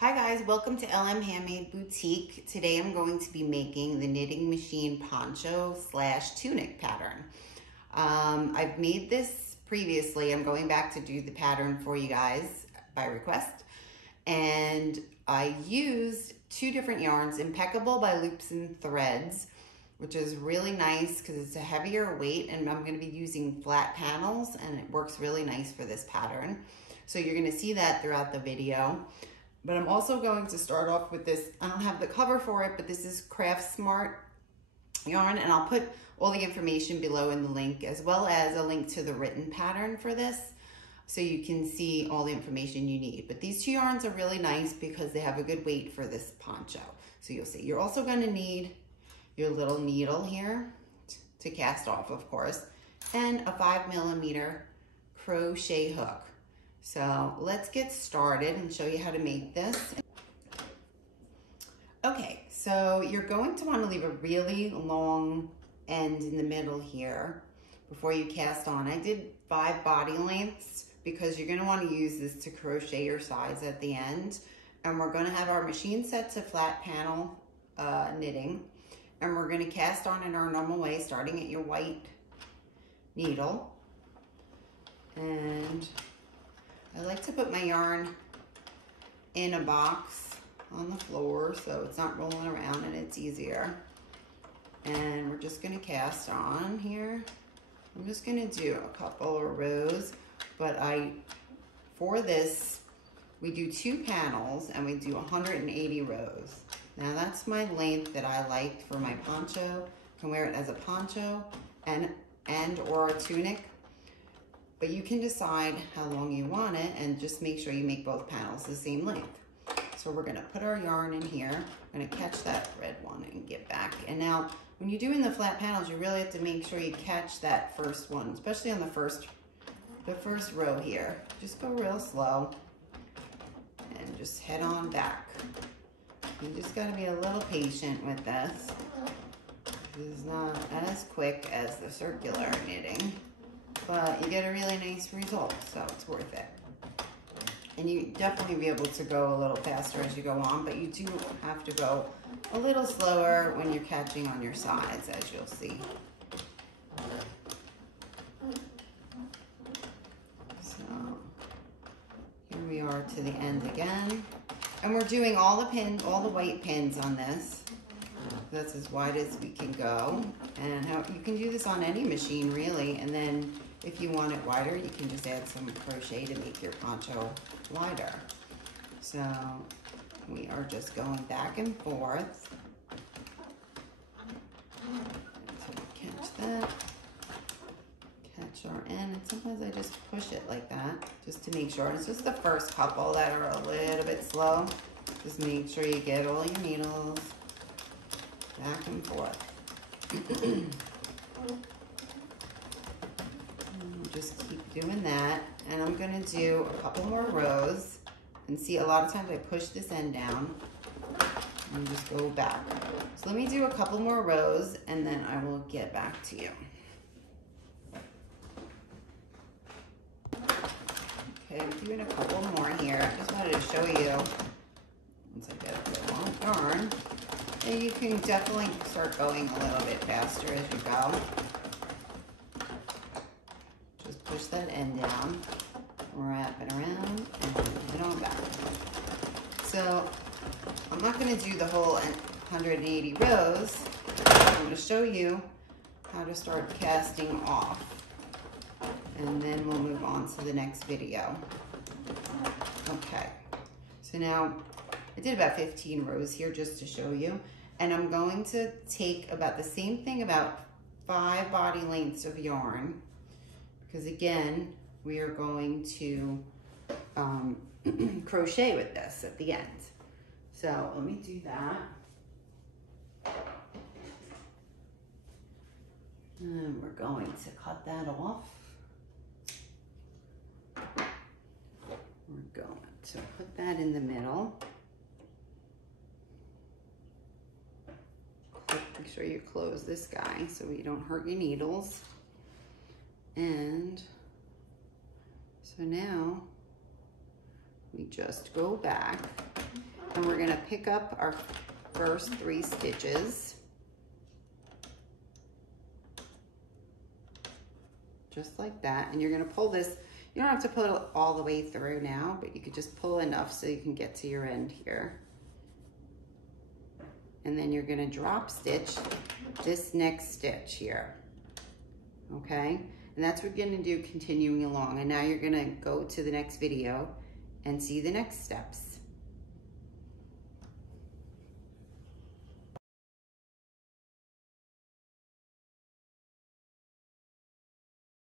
Hi guys, welcome to LM Handmade Boutique. Today I'm going to be making the knitting machine poncho / tunic pattern. I've made this previously. I'm going back to do the pattern for you guys by request. And I used two different yarns, Impeccable by Loops and Threads, which is really nice because it's a heavier weight, and I'm going to be using flat panels and it works really nice for this pattern. So you're going to see that throughout the video. But I'm also going to start off with this. I don't have the cover for it, but this is Craft Smart yarn, and I'll put all the information below in the link, as well as a link to the written pattern for this, so you can see all the information you need. But these two yarns are really nice because they have a good weight for this poncho. So you'll see. You're also going to need your little needle here to cast off, of course, and a 5mm crochet hook. So let's get started and show you how to make this. Okay, so you're going to want to leave a really long end in the middle here before you cast on. I did 5 body lengths because you're going to want to use this to crochet your sides at the end. And we're going to have our machine set to flat panel knitting. And we're going to cast on in our normal way, starting at your white needle. And I like to put my yarn in a box on the floor so it's not rolling around and it's easier. And we're just going to cast on here. I'm just going to do a couple of rows, but for this, we do 2 panels and we do 180 rows. Now that's my length that I like for my poncho. You can wear it as a poncho and or a tunic. But you can decide how long you want it and just make sure you make both panels the same length. So we're gonna put our yarn in here. I'm gonna catch that red one and get back. And now, when you're doing the flat panels, you really have to make sure you catch that first one, especially on the first row here. Just go real slow and just head on back. You just gotta be a little patient with this. This is not as quick as the circular knitting, but you get a really nice result, so it's worth it. And you definitely be able to go a little faster as you go on, but you do have to go a little slower when you're catching on your sides, as you'll see. So here we are to the end again. And we're doing all the pins, all the white pins on this. That's as wide as we can go. And you can do this on any machine, really, and then if you want it wider, you can just add some crochet to make your poncho wider. So we are just going back and forth. So we catch that, catch our end, and sometimes I just push it like that just to make sure. It's just the first couple that are a little bit slow. Just make sure you get all your needles back and forth. Just keep doing that, and I'm gonna do a couple more rows, and see, a lot of times I push this end down and just go back. So let me do a couple more rows and then I will get back to you. Okay, I'm doing a couple more here. I just wanted to show you, once I get the long yarn, and you can definitely start going a little bit faster as you go. Push that end down, wrap it around, and head on back. So I'm not going to do the whole 180 rows. I'm going to show you how to start casting off, and then we'll move on to the next video. Okay, so now I did about 15 rows here just to show you, and I'm going to take about the same thing, about 5 body lengths of yarn, because again, we are going to crochet with this at the end. So let me do that. And we're going to cut that off. We're going to put that in the middle. Make sure you close this guy so you don't hurt your needles. And so now we just go back And we're gonna pick up our first 3 stitches. Just like that. And you're gonna pull this, you don't have to pull it all the way through now, but you could just pull enough so you can get to your end here. And then you're gonna drop stitch this next stitch here, okay? And that's what you're gonna do continuing along. And now you're gonna go to the next video and see the next steps.